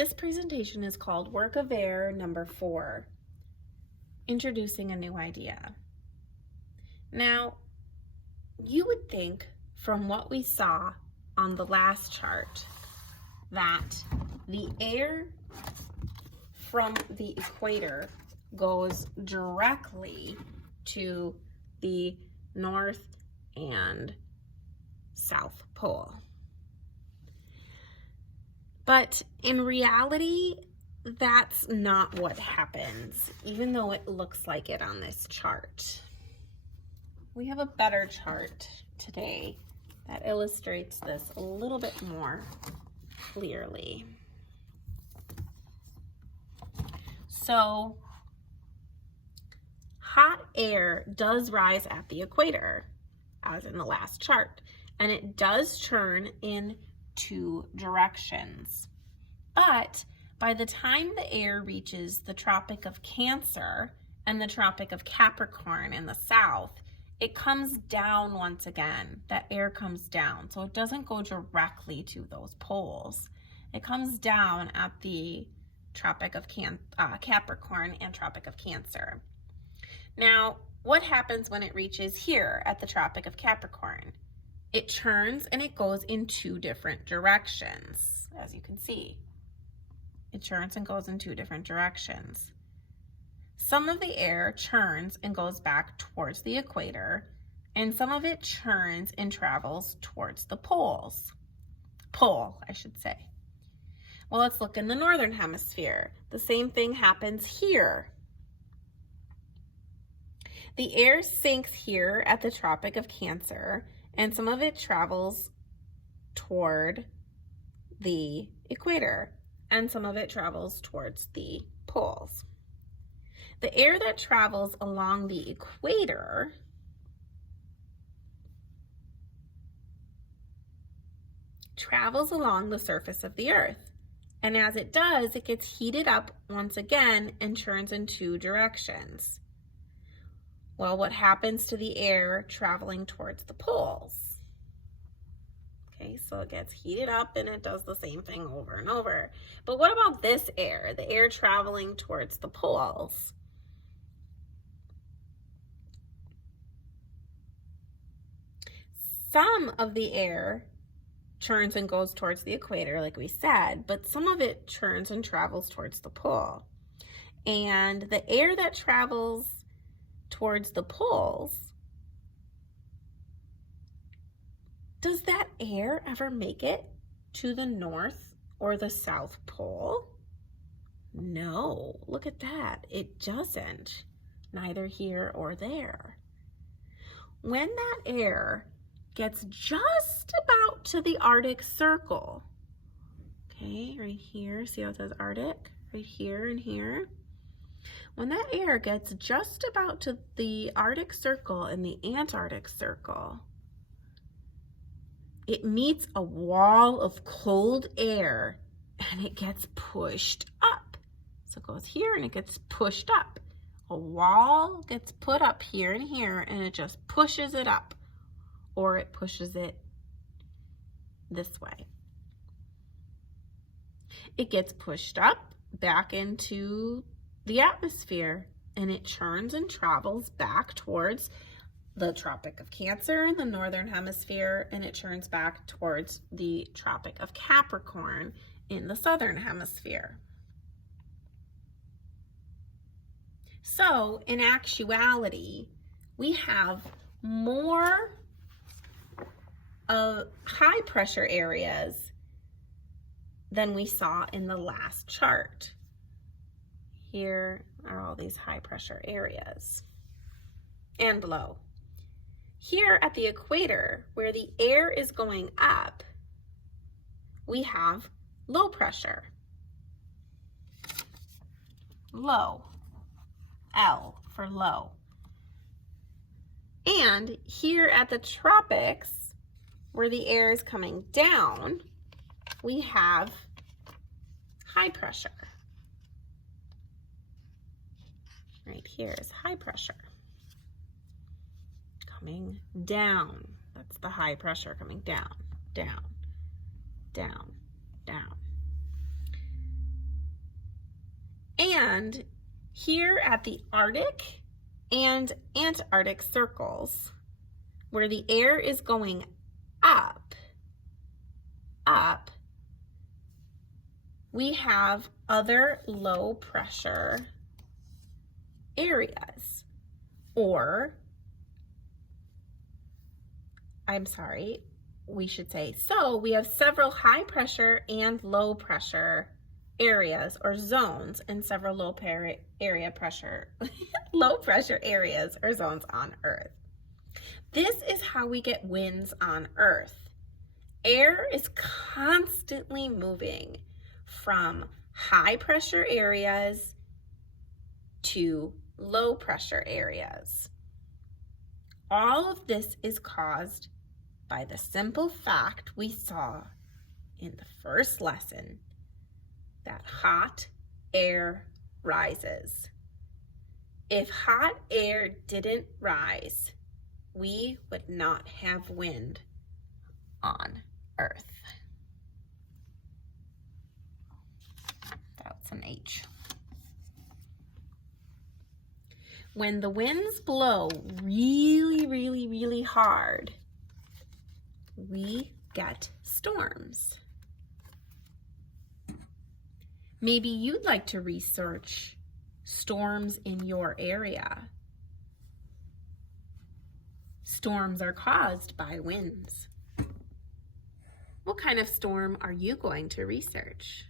This presentation is called Work of Air number 4, Introducing a New Idea. Now, you would think from what we saw on the last chart that the air from the equator goes directly to the North and South Pole. But in reality, that's not what happens, even though it looks like it on this chart. We have a better chart today that illustrates this a little bit more clearly. So, hot air does rise at the equator, as in the last chart, and it does churn in 2 directions. But by the time the air reaches the Tropic of Cancer and the Tropic of Capricorn in the south, it comes down once again. That air comes down, so it doesn't go directly to those poles. It comes down at the Tropic of Capricorn and Tropic of Cancer. Now, what happens when it reaches here at the Tropic of Capricorn? It churns and it goes in 2 different directions, as you can see. It churns and goes in 2 different directions. Some of the air churns and goes back towards the equator, and some of it churns and travels towards the pole, I should say. Well, let's look in the northern hemisphere. The same thing happens here. The air sinks here at the Tropic of Cancer, and some of it travels toward the equator, and some of it travels towards the poles. The air that travels along the equator travels along the surface of the earth, and as it does, it gets heated up once again and churns in 2 directions. Well, what happens to the air traveling towards the poles? Okay, so it gets heated up and it does the same thing over and over. But what about this air, the air traveling towards the poles? Some of the air churns and goes towards the equator, like we said, but some of it churns and travels towards the pole. And the air that travels towards the poles, does that air ever make it to the North or the South Pole? No, look at that. It doesn't, neither here or there. When that air gets just about to the Arctic Circle, okay, right here, see how it says Arctic? Right here and here. When that air gets just about to the Arctic Circle and the Antarctic Circle, it meets a wall of cold air and it gets pushed up. So it goes here and it gets pushed up. A wall gets put up here and here and it just pushes it up, or it pushes it this way. It gets pushed up back into the atmosphere and it churns and travels back towards the Tropic of Cancer in the northern hemisphere, and it churns back towards the Tropic of Capricorn in the southern hemisphere. So in actuality, we have more high pressure areas than we saw in the last chart. Here are all these high pressure areas and low. Here at the equator, where the air is going up, we have low pressure. Low, L for low. And here at the tropics, where the air is coming down, we have high pressure. Right here is high pressure. Coming down. That's the high pressure coming down, down, down, down. And here at the Arctic and Antarctic circles, where the air is going up, we have other low pressure areas, or we should say, so we have several high pressure and low pressure areas or zones and several low pressure areas or zones on Earth. This is how we get winds on Earth. Air is constantly moving from high pressure areas to low pressure areas. All of this is caused by the simple fact we saw in the first lesson, that hot air rises. If hot air didn't rise, we would not have wind on Earth. That's an H. When the winds blow really, really, really hard, we get storms. Maybe you'd like to research storms in your area. Storms are caused by winds. What kind of storm are you going to research?